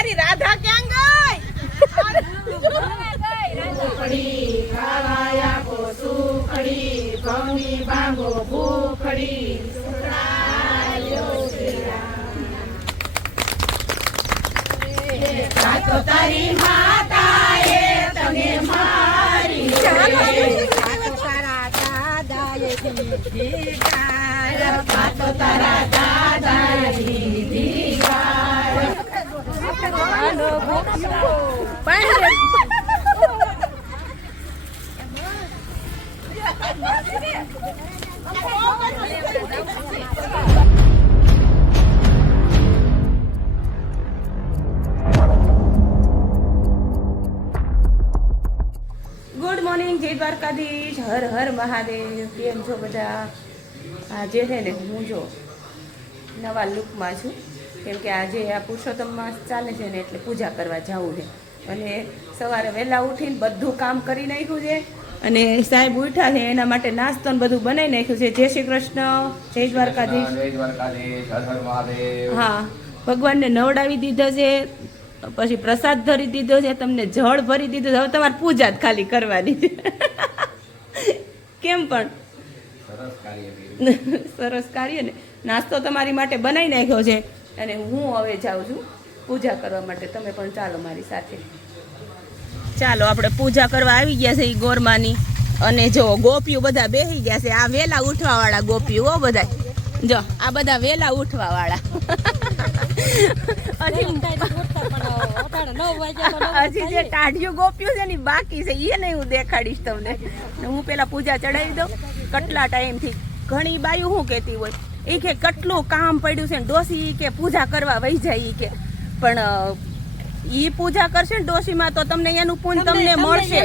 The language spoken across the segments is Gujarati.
અમારી રાધા ક્યાં ગઈ? ભૂખડી ખાવાયા કો સુખડી ભંગી ભાંગો ભૂખડી સુખડાયો તો તારી માતા એ તને મારી તારા દાદાએ દીધી ગાય તો તારા દાદાએ દીધી ગાય ગુડ મોર્નિંગ, જય દ્વારકાધીશ, હર હર મહાદેવ. કેમ છો બધા? આજે છે ને હું જો નવા લુકમાં છું, કેમ કે આજે આ પુરુષોત્તમ માસ ચાલે છે ને એટલે પૂજા કરવા જવું છે. અને સવારે વહેલા ઉઠીને બધું કામ કરી નાખ્યું છે અને સાહેબ ઉઠ્યા છે એના માટે નાસ્તો ને બધું બનાવી નાખ્યું છે. જય શ્રી કૃષ્ણ, જય દ્વારકાધીશ. જય દ્વારકાધીશ, હર હર મહાદેવ. હા, ભગવાનને નવડાવી દીધો છે, પછી પ્રસાદ ધરી દીધો છે, તમને જળ ભરી દીધું છે. હવે તમારે પૂજા જ ખાલી કરવાની છે. કેમ પણ સરસ કાર્ય ને. નાસ્તો તમારી માટે બનાવી નાખ્યો છે અને હું હવે જાઉં છું પૂજા કરવા માટે. તમે પણ ચાલો મારી સાથે. ચાલો, આપણે પૂજા કરવા આવી ગયા છે એ ગોરમાની. અને જો ગોપીઓ બધા બેસી ગયા છે. આ વેલા ઉઠવા વાળા ગોપીઓ હો બધા. જો આ બધા વેલા ઉઠવા વાળા. હજી જે ટાઢિયું ગોપ્યું છે ને બાકી છે એને હું દેખાડીશ તમને. હું પેલા પૂજા ચડાવી દઉં. કેટલા ટાઈમથી ઘણી બાયું શું કહેતી હોય એ કે કેટલું કામ પડ્યું છે ને ડોસી કે પૂજા કરવા વહી જાય કે, પણ ઈ પૂજા કરશે ને ડોસીમાં તો તમને એનું પુણ્ય તમને મળશે,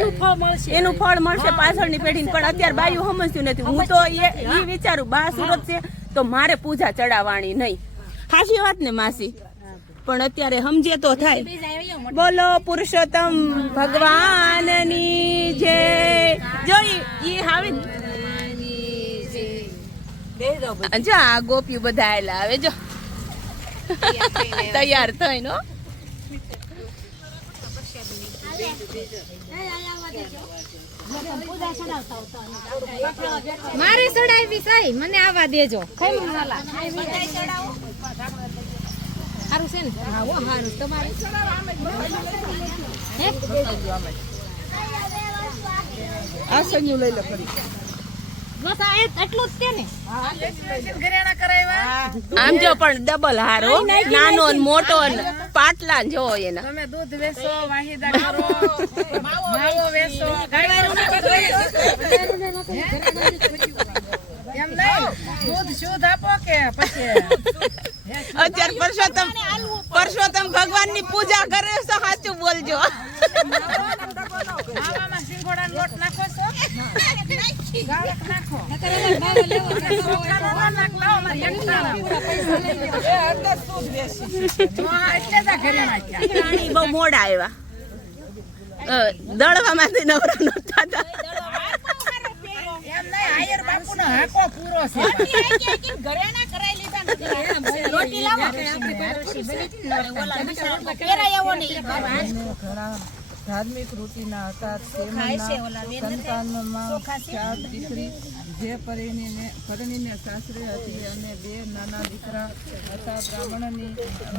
એનું ફળ મળશે પાછળની પેઢીને. પણ અત્યારે બાયું સમજતું નથી. હું તો એ વિચારું બા સુરત છે તો મારે પૂજા ચડાવવાની નહીં. સાચી વાત ને માસી? પણ અત્યારે સમજે તો થાય. બોલો પુરુષોત્તમ ભગવાનની જય. જો ઈ હાવી જો આ ગોપીઓ બધા આયેલા આવે જો તૈયાર થઈને. મારે ચડાવી સાઈ મને આવા દેજો. સારું છે ને? હા હો, સારું. તમારે આ સંયુ લઈ લે ફરી. બસ આ એટલું જ છે ને. આમ જો પણ ડબલ હારો, નાનો ને મોટો ને પાટલા જો એના. તમે દૂધ વેચો, વાહિદા કરો, માવો વેચો, એમ નહીં દૂધ શુદ્ધ આપો કે પછી અત્યારે પરસોત્તમ ભગવાન ની પૂજા કરે તો સાચું બોલજો. માવામાં સિંગોડાનો લોટ નાખો છો? ગાળક નાખો. બહુ મોડા આવ્યા, દળવામાંથી નવરા નહોતા થતા. એમ નહીં, આયર બાપુનો હાકો પૂરો છે. ઘરેણા કરાઈ લીધા નથી. રોટી લાવો. ધાર્મિક રૂટીના હતા સંતાનમાં 4 દીકરી જે પરણીને સાસરે હતી અને 2 નાના દીકરા હતા. બ્રાહ્મણની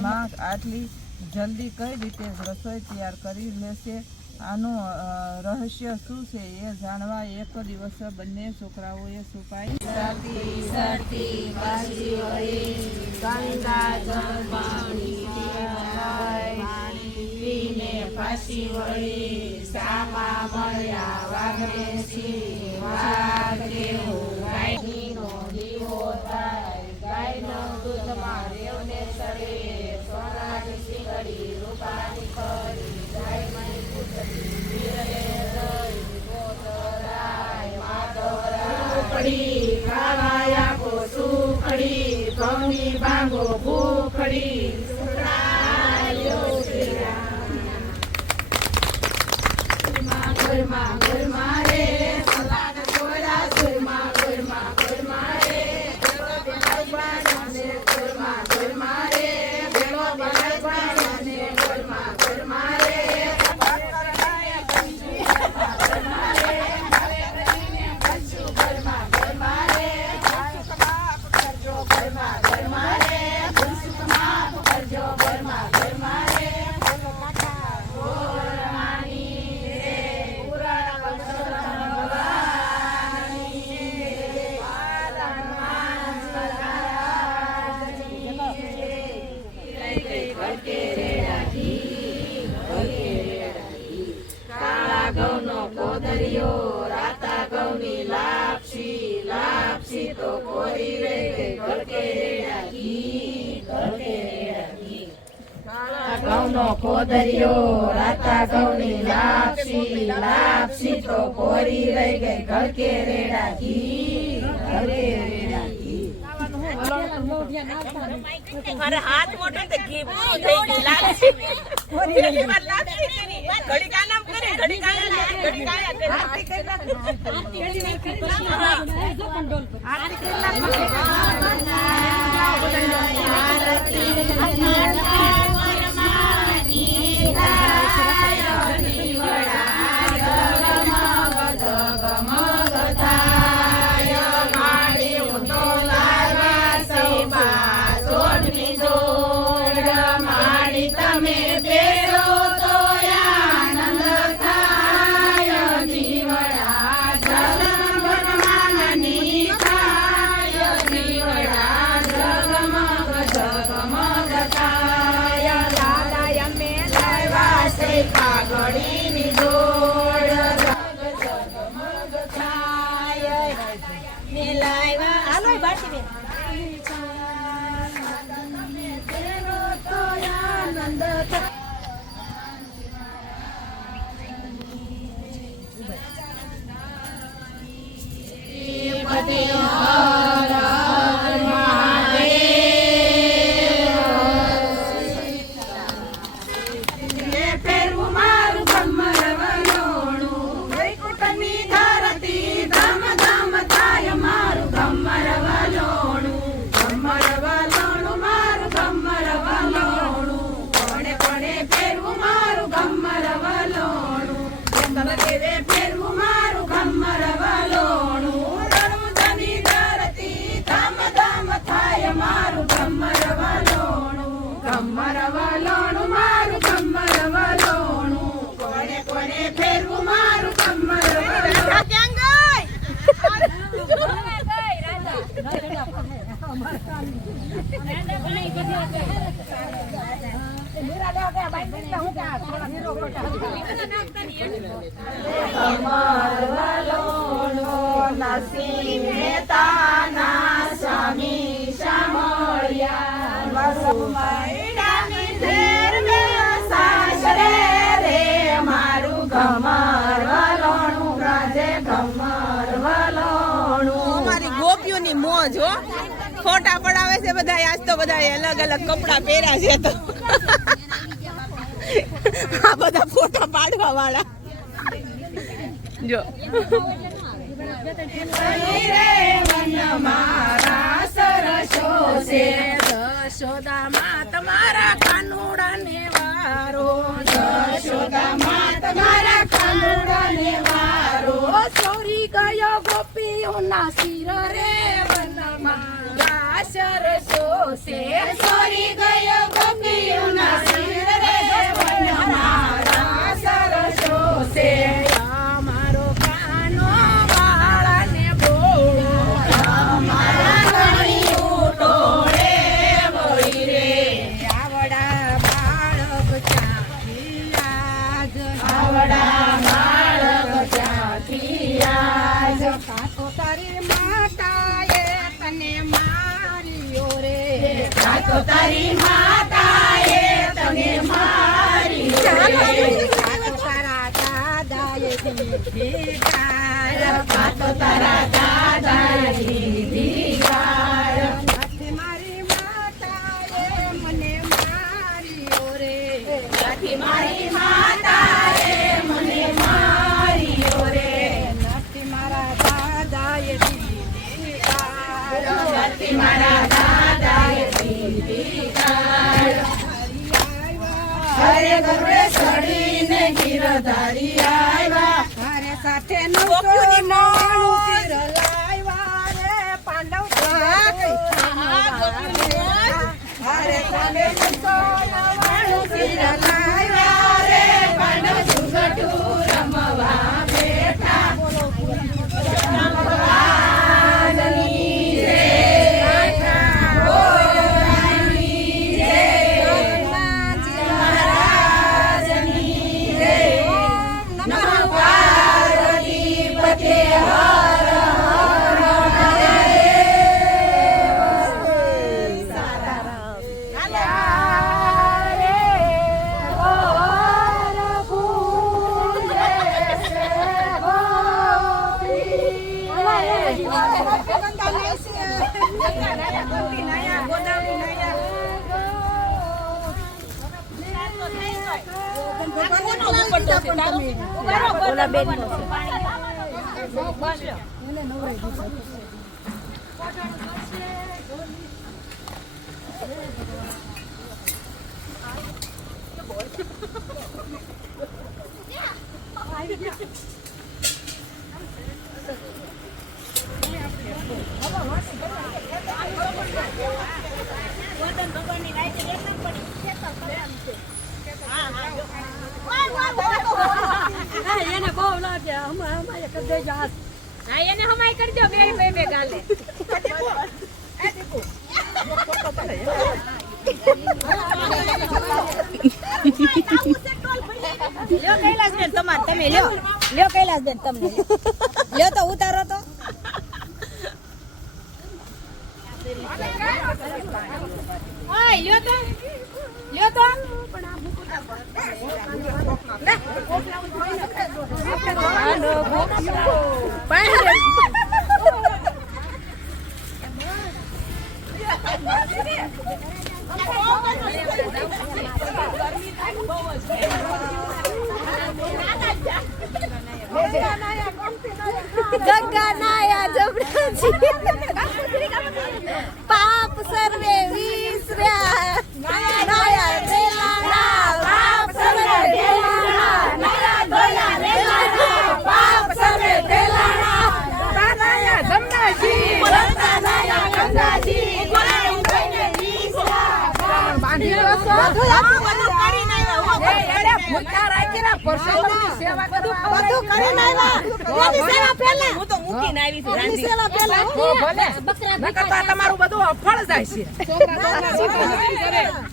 માં આટલી જલ્દી કઈ રીતે રસોઈ તૈયાર કરી લેશે? આનું રહસ્ય શું છે એ જાણવા એક દિવસ બંને છોકરાઓએ છુપાઈ ફાંસી વળી સામા મળ્યા વાઘરે સિંહ વાઘ કેવું ગાયનો દીવો થાય ગાયનો દૂધમાં રેવને સડે સોનાની સિંગડી રૂપાની કરી ગાયમાં પુતળી વીરને રઈ ગોતરાય માધવરાય ભૂખડી ખાવાયા કો સુખડી ભંગી ભાંગો ભૂખડી સુખડાયો ઘરમાં રે સલાડ કોરા ઘરમાં રે ઘરમાં રે ઘઉંનો ખોદરિયો રાતા ઘઉંની લાપસી લાપસી તો કોરી રહી ગઈ ઘડકે રેડા ઘી ઘડકે રેડા ઘી અરે હાથ મોટો તે ઘી પૂરું થઈ ગયું લાપસી ઘણી વાર લાપસી કરી ઘડી કાનામ કરી ઘડી કાના ઘડી કાયા ગોપીઓની મોજ હો ફોટા પડાવે છે બધા આજ તો બધા અલગ અલગ કપડા પહેર્યા છે તો આ બધા ફોટા પાડવા વાળા જો યશોદામાં તમારા કાનુડા ને વારો યશોદામાં તમારા કાનુડા ને વારો ચોરી ગયો ગોપીઓના શિર રે વનમાં રાસ રસો છે ચોરી ગયો ગોપીઓના શિર રે વનમાં રાસ રસો છે મારો કાનો વાળા ને બોળો મારા ઘણી ઉટોળે બોઈ રે આવડા બાળક ચાખી આજ આવડા બાળક ત્યાંથી આજ કાતો તારી માતાએ તને માર્યો રે તો તારી માતાએ તને મારી રે કાતો તારા દાદાએ દીધી ગાય તો તારા દાદાએ દીધી ગાય નથી મારી માતાએ મને માર્યો રે નથી મારી માતાએ મને માર્યો રે નથી મારા દાદાએ દીધી ગાય નથી મારા દાદાએ દીધી ગાય હરે ગરુડે ચડીને ગીરધારી આવ્યા મારે સાથે નવસો નવાણું તીર લાવ્યા રે પાંડવ હરે સામે 999 તીર લાવ્યા રે પાંડવ સુગઠું રમવા બેઠા ભગવાનની રે મહારાજની રે નમઃ પાર્વતી ઓલા બેનનો છે. એને બહુ લાગે અમારે કરી દેજો હાથ. હા એને હમાઈ કરી દો બે ગાલે. લ્યો કૈલાસબેન તમારે તમે લ્યો કૈલાસબેન તમને લ્યો તો ઉતારો તો. ઓય લ્યો તો ગંગા નાયા જમણાજી પાપ સર્વે વિસર્યા નાયા દેલાના પાપ સર્વે દેલાના નાયા ધોયા દેલાના પાપ સર્વે દેલાના નાયા જમણાજી નાયા ગંગાજી ગોરાઈ થઈને વિસર્યા બાંધી બધું કરીને આવ્યા ભૂતા રાખીના પરસોની સેવા કરવા બધું કરીને આવ્યા એની સેવા પહેલા હું તો મૂકીને આવી છું એની રાંધી. સેવા પહેલા ભલે નકર તો તમારું બધું અફળ જાય છે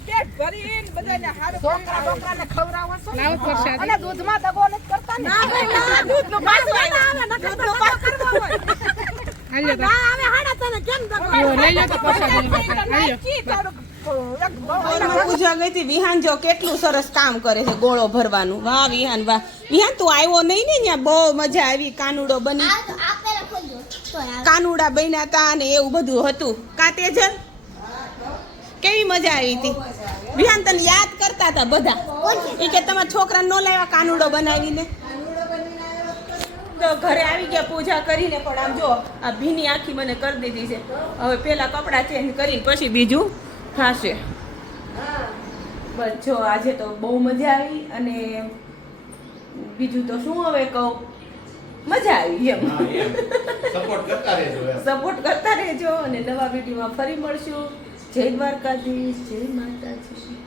પેટ ભરીને બધાને હારું છોકરાને ખવડાવો છો અને દૂધમાં દગો નથી કરતા ને ના ભાઈ ના દૂધનું પાછું ના આવે નકર તો દગો કરવો હોય ના આવે હાડા તને કેમ દગો લઈ લો તો ઘરમાં પૂજા ગઈ હતી. વિહાન જો કેટલું સરસ કામ કરે છે ગોળો ભરવાનું. વાહ વિહાન વાહ. વિહાન તું આવ્યો નહીં ને? ત્યાં બહુ મજા આવી. કાનુડો બની, કાનુડા બન્યા હતા અને એવું બધું હતું. કા તેજલ કેવી મજા આવી હતી? વિહાન તને યાદ કરતા હતા બધા. એ કે તમારા છોકરાને ન લાવ્યા કાનુડો બનાવીને? તો ઘરે આવી ગયા પૂજા કરીને. પણ આમ જો આ ભીની આખી મને કરી દીધી છે. હવે પેલા કપડાં ચેન્જ કરીને પછી બીજું થશે. બસ જો આજે તો બહુ મજા આવી. અને બીજું તો શું હવે કહું, મજા આવી એમ. સપોર્ટ કરતા રહેજો એમ. સપોર્ટ કરતા રહેજો અને નવા વિડીયોમાં ફરી મળશું. જય દ્વારકાધીશ, જય માતાજી.